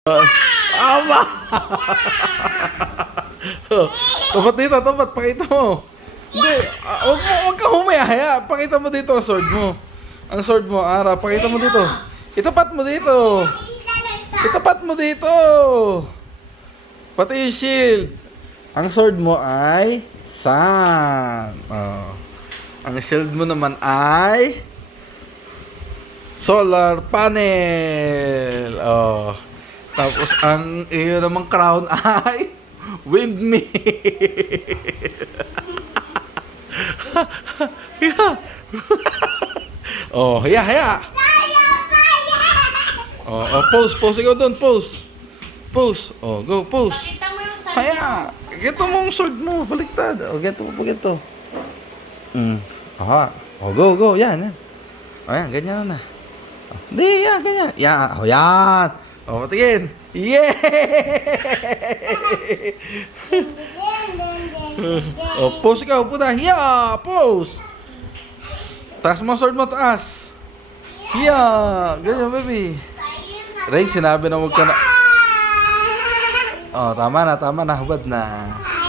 Ama! Tapat dito, tapat. Pakita mo. Hindi, huwag ka humaya. Pakita mo dito ang sword mo. Ang sword mo, Ara. Pakita mo dito. Itapat mo dito. Itapat mo dito. Pati yung shield. Ang sword mo ay sun. Oh. Ang shield mo naman ay solar panel. Oh. Tapos ang iyo namang crown ay windmill. Yeah. Oh, haya. Oh, pose ikaw doon, pose. Oh, go, pose. Pakita mo yung sand. Haya. Ganito mo ang sword mo, baliktad. Oh, ganito mo, ganito. Aha. Oh, go, yan. Oh, yan, ganyan na. Oh, di, yan, ganyan. Yan, oh, yan. Oh, patingin. Yeah! Oh, pose ikaw, puta. Yeah, pose. Taas mo sword mo, taas. Yeah, ganyan, baby. Ray, sinabi na huwag ka na. Oh, tama na, hubad na.